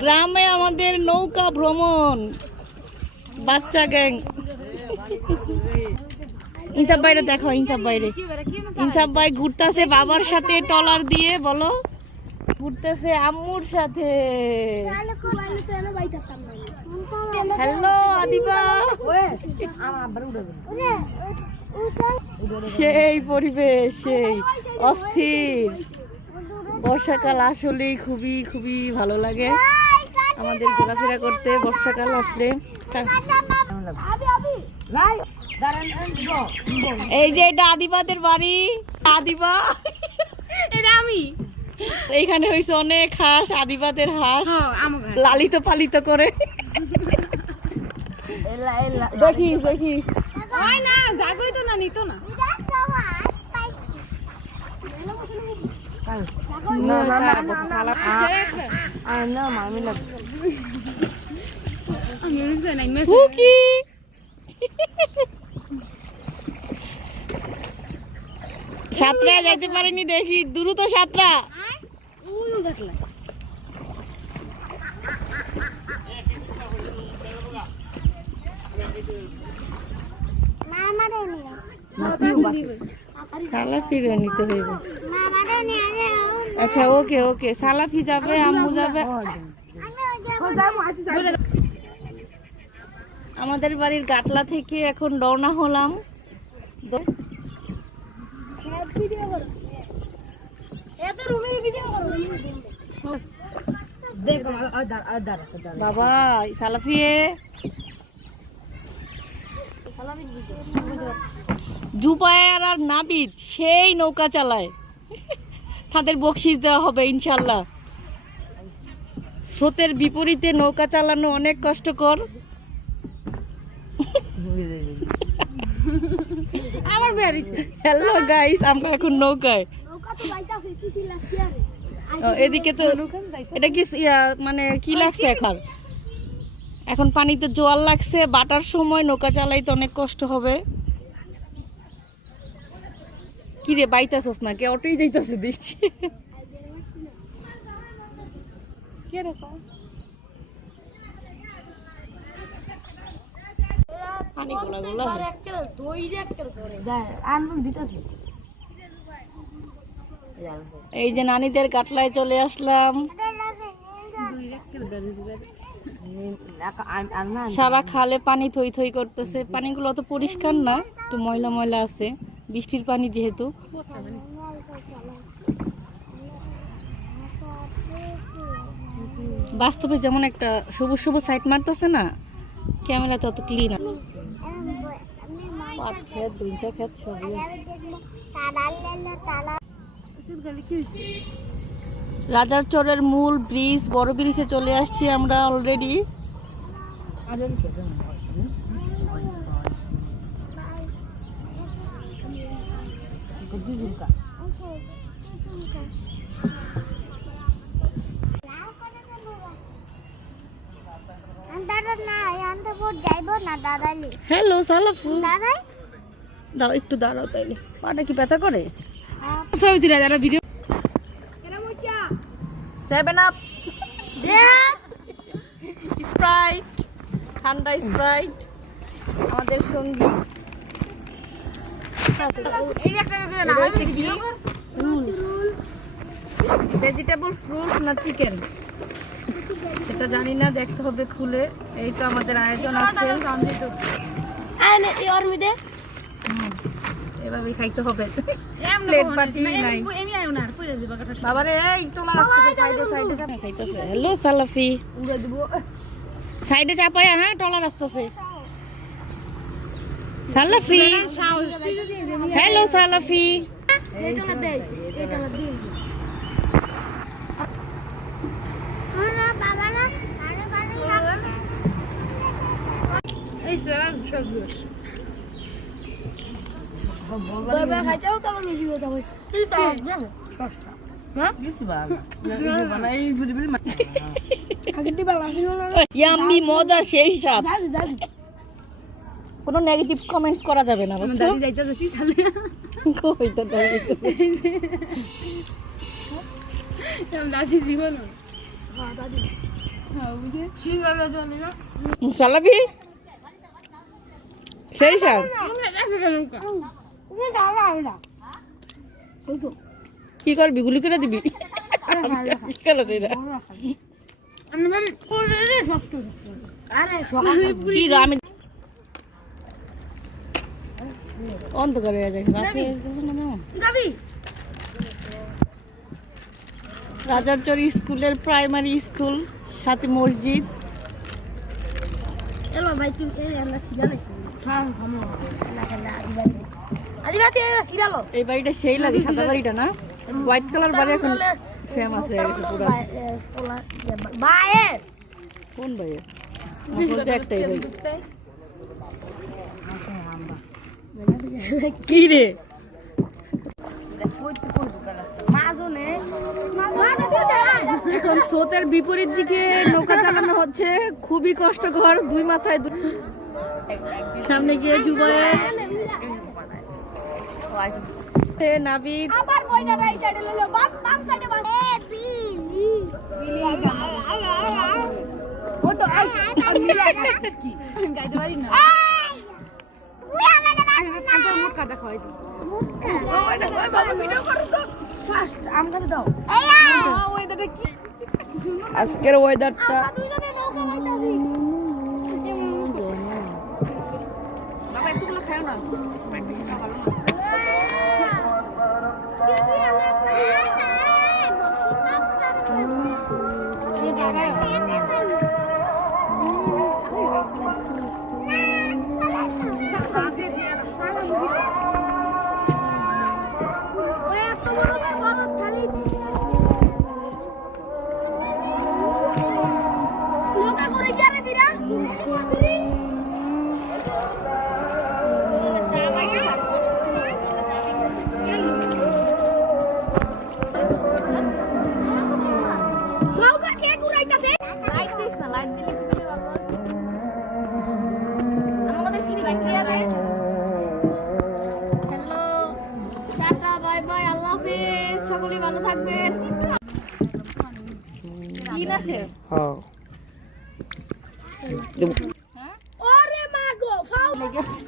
গ্রামে আমাদের নৌকা ভ্রমণ, বাচ্চা গ্যাং। ইনসাব বাইরে দেখো ইনসাব বাইরে। ইনসাব ভাই ঘুরতেছে বাবার সাথে টলার দিয়ে, বলো। ঘুরতেছে আম্মুর সাথে। হ্যালো আদিবা। সেই পরিবেশ, সেই অস্থির। বর্ষাকাল আসলেই খুবই খুবই ভালো লাগে। আমাদের ঘোরাফেরা করতে বর্ষাকাল আসলে। এই যে এটা আদিবাদের বাড়ি। আদিবা। এটা আমি। এইখানে হয়েছে অনেক হাঁস আদিবাদের হাঁস। হ্যাঁ লালিত পালিত করে। দেখিস দেখিস। না জাগই তো না নিত না। আমি অনেক জানাই মেসেজ খুকি সাতটা যাইতে পারেনি দেখি দ্রুত সাতটা উই দেখলা সালা ফিরে নিতে হইব আচ্ছা ওকে ওকে। সালাফি যাবে আম্মু যাবে। আমাদের বাড়ির গাটলা থেকে এখন রওনা হলাম। বাবা সালাফিয়ে জুপায়ার আর নাবিদ সেই নৌকা চালায়। তাদের বকশিস দেওয়া হবে ইনশাল্লাহ স্রোতের বিপরীতে নৌকা চালানো অনেক কষ্টকর। আবার হ্যালো গাইস আমরা এখন নৌকায়। ও, এদিকে তো এটা কি মানে কি লাগছে এখন? এখন পানিতে জোয়ার লাগছে বাটার সময় নৌকা চালাইতে অনেক কষ্ট হবে। কি রে বাইতাছস না কে অটোই যাইতাছে দেখছি পানি গোলা গোলা। এই যে নানিদের কাটলায় চলে আসলাম। সারা খালে পানি থই থই করতেছে। পানিগুলো অত পরিষ্কার না একটু ময়লা ময়লা আছে। বৃষ্টির পানি যেহেতু। বাস্তবে যেমন একটা সবুজ সবুজ সাইড মারতেছে না ক্যামেরাতে অত ক্লিন রাজার চরের মূল ব্রিজ বড় ব্রিজে চলে আসছি আমরা অলরেডি হ্যালো সালাফু দাও একটু দাঁড়াও তাইলে। পাটা কি ব্যথা করে? সবিতিরা যারা ভিডিও সেভেন আপ স্প্রাইট ঠান্ডা স্প্রাইট আমাদের সঙ্গী। এই একটা রয়েছে কি ভেজিটেবল রোলস না চিকেন সেটা জানি না দেখতে হবে খুলে। এই তো আমাদের আয়োজন আছে। হুম, খাইতে হবে। প্লেট বাটি নাই। বাবারে সাইডে সাইডে খাইতেছে। হ্যালো সালাফি। সাইডে চাপাই হ্যাঁ টলার আসতেছে। সালাফি। হ্যালো সালাফি। মজা সেই স্বাদ কোনো নেগেটিভ কমেন্টস করা যাবে না বুঝছ? দাদি যাইতে কি সালে কই তো দাদি? দাদি জীবন হ্যাঁ দাদি। হ্যাঁ বুঝে সিঙ্গারা জানি না। চালাবি সেই সার কি করবি গুলি করে দিবি? আমি অন্ধকার হয়ে যায়। না রাজারচর স্কুলের প্রাইমারি স্কুল সাথে মসজিদ। চলো ভাই তুই এই আমরা সিরিয়াল হ্যাঁ আদিবাসী সিরিয়াল? এই বাড়িটা সেই লাগে সাদা বাড়িটা না? হোয়াইট কালার বাড়ি এখন ফেমাস হয়ে গেছে পুরো। বায়ের কোন ভাইয়ের? একটাই ভাই। কি রে? এখন স্রোতের বিপরীত দিকে নৌকা চালানো হচ্ছে। খুবই কষ্টকর দুই মাথায় সামনে গিয়ে যুবয়ের নাবিদ। আবার বইটা রাইট সাইডে লইলো বাম বাম সাইডে বাস এ বি বি ও তো আই মিলা কি গাইতে পারি না আগে মুটকা দেখাই দি মুটকা ওই বাবা ভিডিও করো তো। ফার্স্ট আম কাছে দাও। ওই কি? আজকের ওয়েদারটা দুইজনে নৌকা বাবা একটুগুলো খাও না। স্প্রাইট বেশি খাওয়া ভালো না। নৌকা সকলে ভালো থাকবেন। কি না সে? হ্যাঁ। ওরে মা গো ফাউ লেগেছে